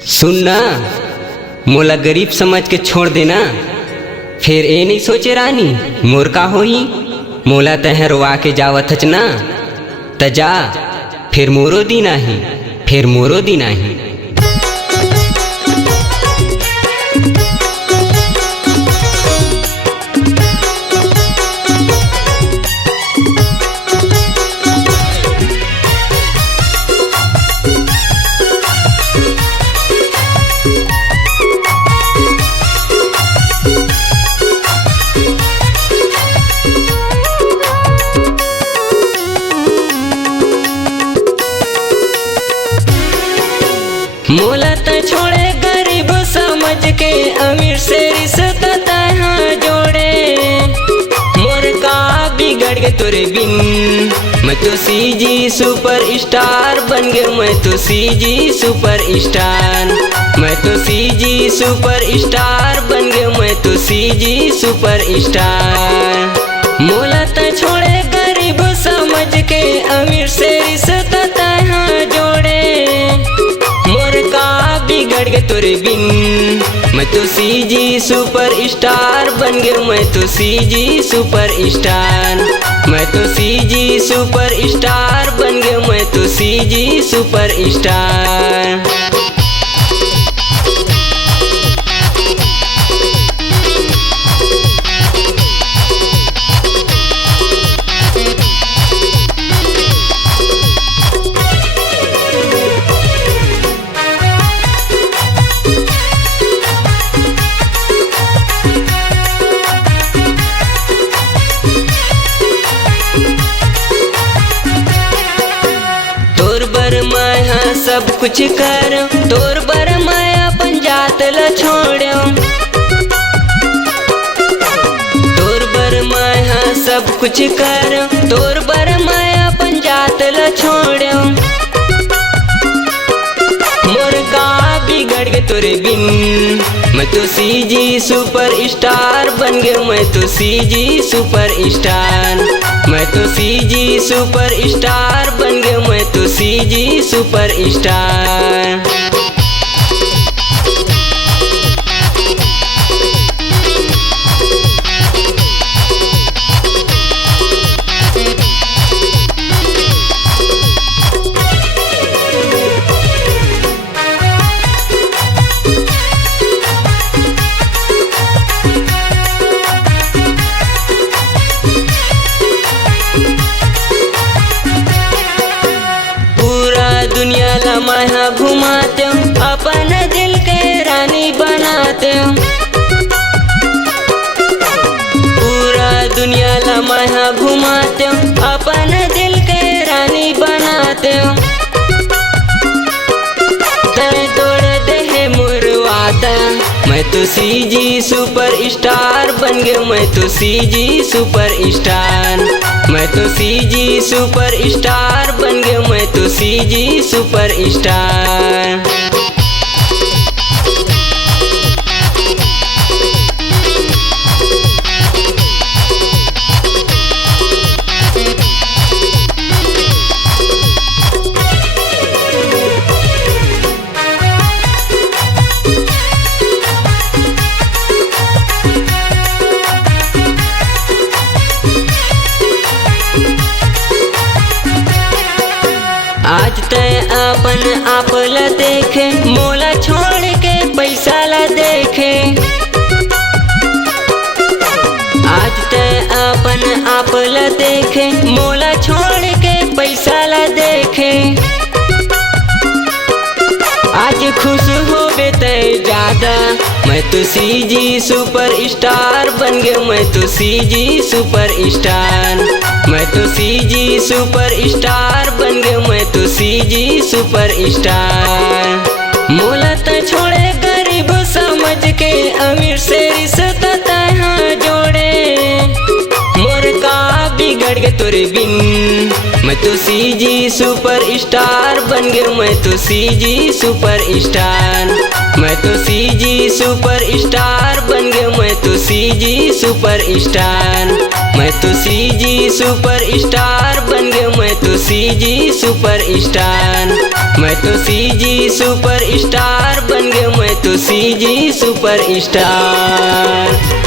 सुनना, मोला गरीब समझ के छोड़ देना। फिर ए नहीं सोचे रानी मोर का होई, मोला तह रोवा के जावत हच ना, त जा फिर मोरो दी नाही, फिर मोरो दी नाही। मोला त छोड़े गरीब समझ के, अमीर से रिश्ता तहाँ जोड़े। मोर का बिगड़ गए तोरे बिन, मैं तो सीजी सुपर स्टार बन गए। मैं तो सीजी सुपर स्टार, मैं तो सीजी सुपर स्टार बन गए। मैं तो सीजी सुपर स्टार। मोला त छोड़े गरीब समझ के, अमीर से रिश्ता तहाँ जोड़े। मोर का बिगड़ गए तोरे बिन, मैं तो सीजी सुपर स्टार बन गए। मैं तो सीजी सुपर स्टार, मैं तो सीजी सुपर स्टार बन गए। मैं तो सीजी सुपर स्टार। मैं सब कुछ कर, तोर बर मैं अपन जात ल छोड़ो। तोर बर मैं सब कुछ कर, तोर बर मैं अपन जात ल छोड़ो। मोर का बिगड़ गए तोरे बिन, मैं तो सीजी सुपर स्टार बन गए। मैं तो सीजी सुपर स्टार, मैं तो सीजी सुपर स्टार बन गए। मैं तो सीजी सुपर स्टार। दुनिया ला मैं घुमाते हूँ, अपन दिल के रानी बनाते हूँ। पूरा दुनिया ला मैं घुमाते हूँ, अपन दिल के रानी बनाते हूँ। तय तोड़ दे है मुरवाता, मैं तो सीजी सुपर स्टार बन गए। मैं तो सीजी सुपर स्टार, मैं तो सीजी सुपर स्टार बन गए। मैं तो सीजी सुपर स्टार। आज तय अपन आप ला देखे, मोला छोड़ के पैसा ला देखे। आज तय अपन आप ला देखे, मोला छोड़ के पैसा ला देखे। आज खुश हो बे तय ज्यादा, मैं तो सीजी सुपर स्टार बन गए। मैं तो सीजी सुपर स्टार, मैं तो सीजी सुपर स्टार बन गए। मैं तो सीजी सुपर स्टार। मोला त छोड़े गरीब समझ के, अमीर से रिश्ता तहाँ जोड़े। मोर का बिगड़ गए तोरे बिन, मैं तो सीजी सुपर स्टार बन गए। मैं तो सीजी सुपर स्टार, मैं तो सीजी सुपर स्टार बन गए। मैं तो सीजी सुपर स्टार, मैं तो सीजी सुपर स्टार बन गए। मैं तो सीजी सुपर स्टार, मैं तो सीजी सुपर स्टार बन तो सीजी सुपर स्टार।